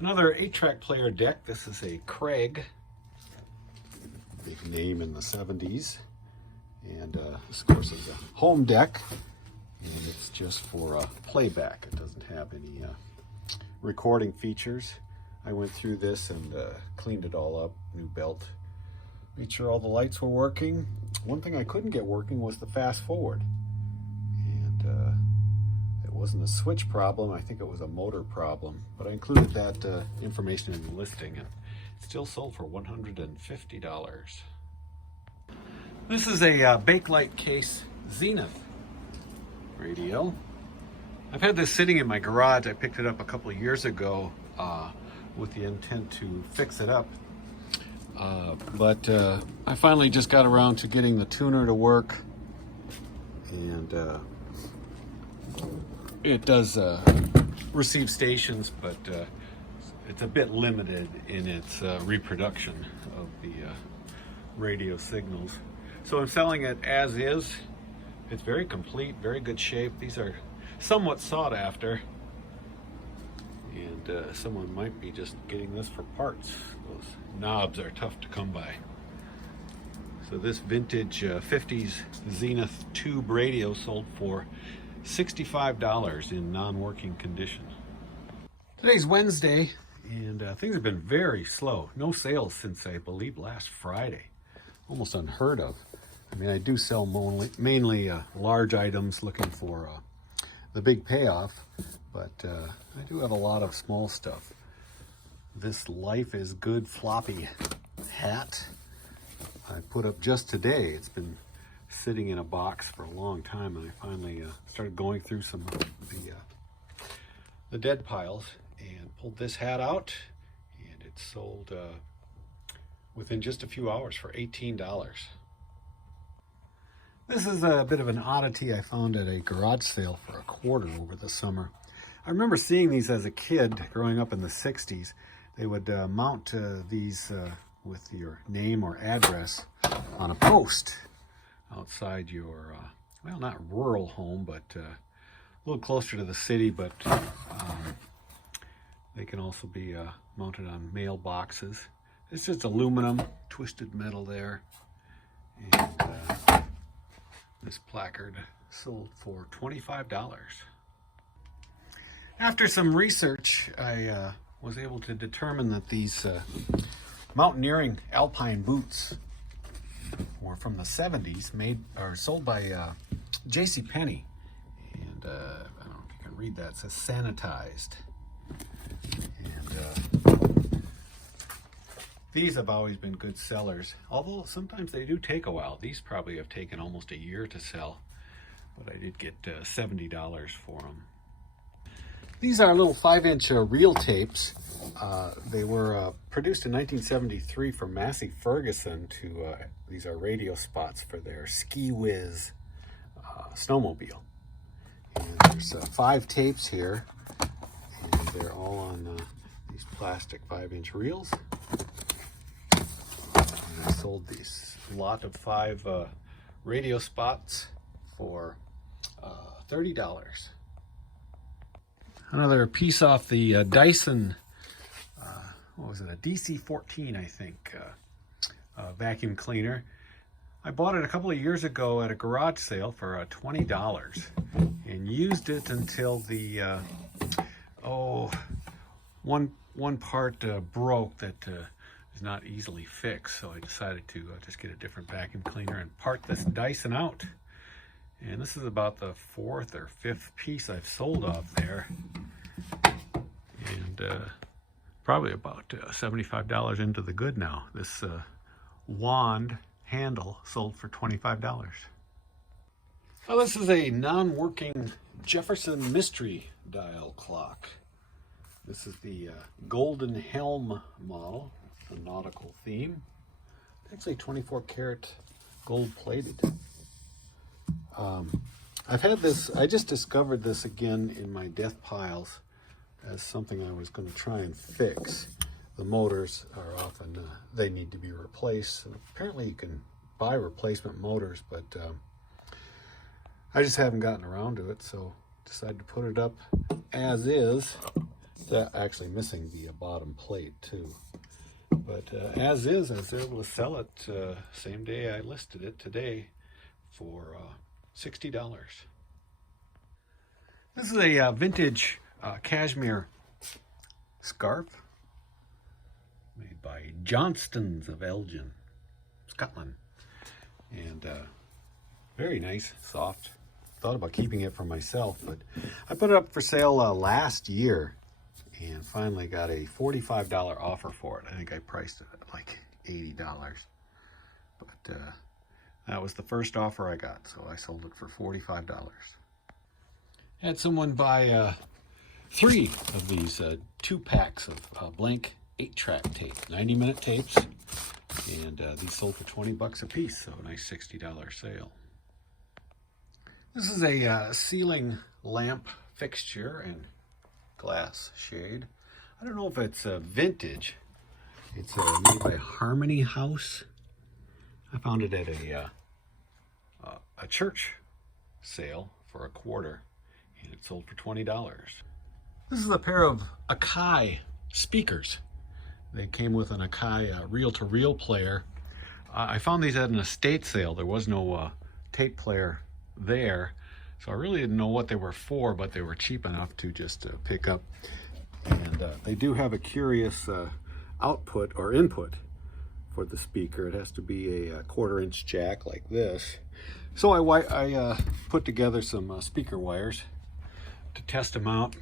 Another 8-track player deck. This is a Craig, big name in the 70s. And this, of course, is a home deck, and it's just for playback. It doesn't have any recording features. I went through this and cleaned it all up, new belt. Made sure all the lights were working. One thing I couldn't get working was the fast forward. And it wasn't a switch problem, I think it was a motor problem. But I included that information in the listing, and it still sold for $150. This is a Bakelite case Zenith radio. I've had this sitting in my garage. I picked it up a couple of years ago with the intent to fix it up. But I finally just got around to getting the tuner to work, and it does receive stations, but it's a bit limited in its reproduction of the radio signals. So I'm selling it as is. It's very complete, very good shape. These are somewhat sought after, and someone might be just getting this for parts. Those knobs are tough to come by. So this vintage 50s Zenith tube radio sold for $65 in non-working condition. Today's Wednesday, and things have been very slow. No sales since, I believe, last Friday. Almost unheard of. I mean, I do sell mainly large items, looking for the big payoff, but I do have a lot of small stuff. This Life is Good floppy hat I put up just today. It's been sitting in a box for a long time, and I finally started going through some of the dead piles and pulled this hat out, and it sold within just a few hours for $18. This is a bit of an oddity I found at a garage sale for a quarter over the summer. I remember seeing these as a kid growing up in the 60s. They would mount these with your name or address on a post outside your, well, not rural home, but a little closer to the city, but they can also be mounted on mailboxes. It's just aluminum, twisted metal there. And this placard sold for $25. After some research, I was able to determine that these mountaineering alpine boots were from the 70s, made or sold by JCPenney. And I don't know if you can read that, it says sanitized. And these have always been good sellers, although sometimes they do take a while. These probably have taken almost a year to sell, but I did get $70 for them. These are little 5-inch reel tapes. They were produced in 1973 for Massey Ferguson. These are radio spots for their Ski Whiz snowmobile. And there's 5 tapes here, and they're all on these plastic 5-inch reels. I sold these lot of 5 radio spots for $30. Another piece off the Dyson, what was it, a DC-14, I think, vacuum cleaner. I bought it a couple of years ago at a garage sale for $20 and used it until the, one part broke that is not easily fixed, so I decided to just get a different vacuum cleaner and part this Dyson out. And this is about the 4th or 5th piece I've sold off there, and probably about $75 into the good now. This wand handle sold for $25. Well, this is a non-working Jefferson mystery dial clock. This is the Golden Helm model, a nautical theme. Actually 24 karat gold plated. I've had this, I just discovered this again in my death piles as something I was going to try and fix. The motors are often, they need to be replaced. And apparently you can buy replacement motors, but I just haven't gotten around to it, so decided to put it up as is actually missing the bottom plate too. But as is, I was able to sell it same day I listed it today for $60. This is a vintage cashmere scarf made by Johnstons of Elgin, Scotland, and very nice, soft. Thought about keeping it for myself, but I put it up for sale last year and finally got a $45 offer for it. I think I priced it at like $80, but that was the first offer I got, so I sold it for $45. Had someone buy 3 of these 2 packs of blank 8-track tape, 90-minute tapes, and these sold for 20 bucks a piece, so a nice $60 sale. This is a ceiling lamp fixture and glass shade. I don't know if it's vintage. It's made by Harmony House. I found it at a church sale for $25, and it sold for $20. This is a pair of Akai speakers. They came with an Akai reel-to-reel player. I found these at an estate sale. There was no tape player there, so I really didn't know what they were for, but they were cheap enough to just pick up. And they do have a curious output or input for the speaker. It has to be a 1/4-inch jack like this. So I put together some speaker wires to test them out.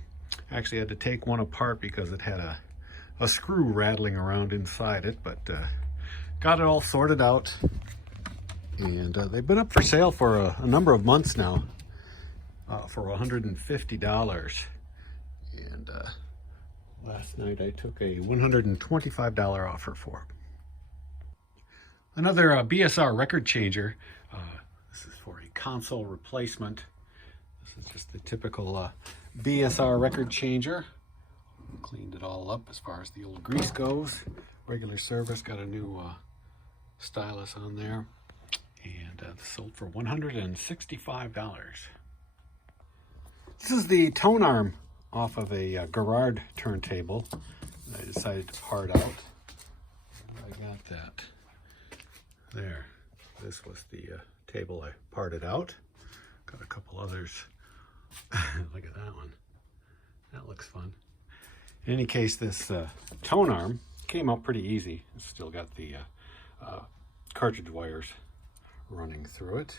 I actually had to take one apart because it had a screw rattling around inside it, but got it all sorted out. And they've been up for sale for a number of months now for $150. And last night I took a $125 offer for it. Another BSR record changer. This is for a console replacement. This is just the typical BSR record changer. Cleaned it all up as far as the old grease goes. Regular service, got a new stylus on there. And this sold for $165. This is the tone arm off of a Garrard turntable. I decided to part out. I got that. There. This was the table I parted out. Got a couple others. Look at that one. That looks fun. In any case, this tone arm came out pretty easy. It's still got the cartridge wires running through it,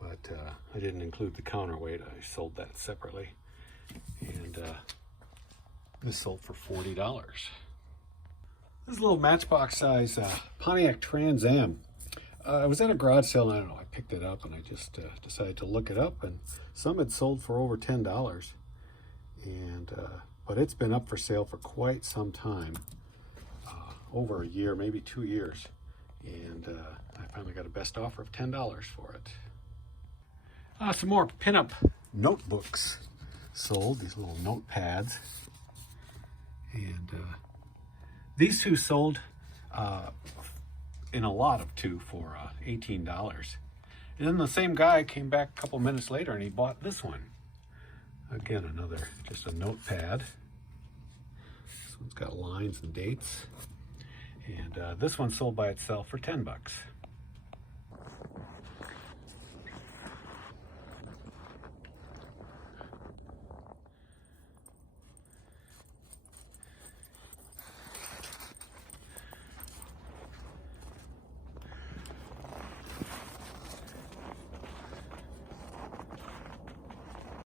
but I didn't include the counterweight. I sold that separately, and this sold for $40. This is a little matchbox size Pontiac Trans Am. I was at a garage sale, and I don't know, I picked it up, and I just decided to look it up, and some had sold for over $10, and but it's been up for sale for quite some time, over a year, maybe 2 years. And I finally got a best offer of $10 for it. Some more pinup notebooks sold, these little notepads. And these 2 sold in a lot of 2 for $18. And then the same guy came back a couple minutes later and he bought this one. Again, another, just a notepad. This one's got lines and dates. And this one sold by itself for $10.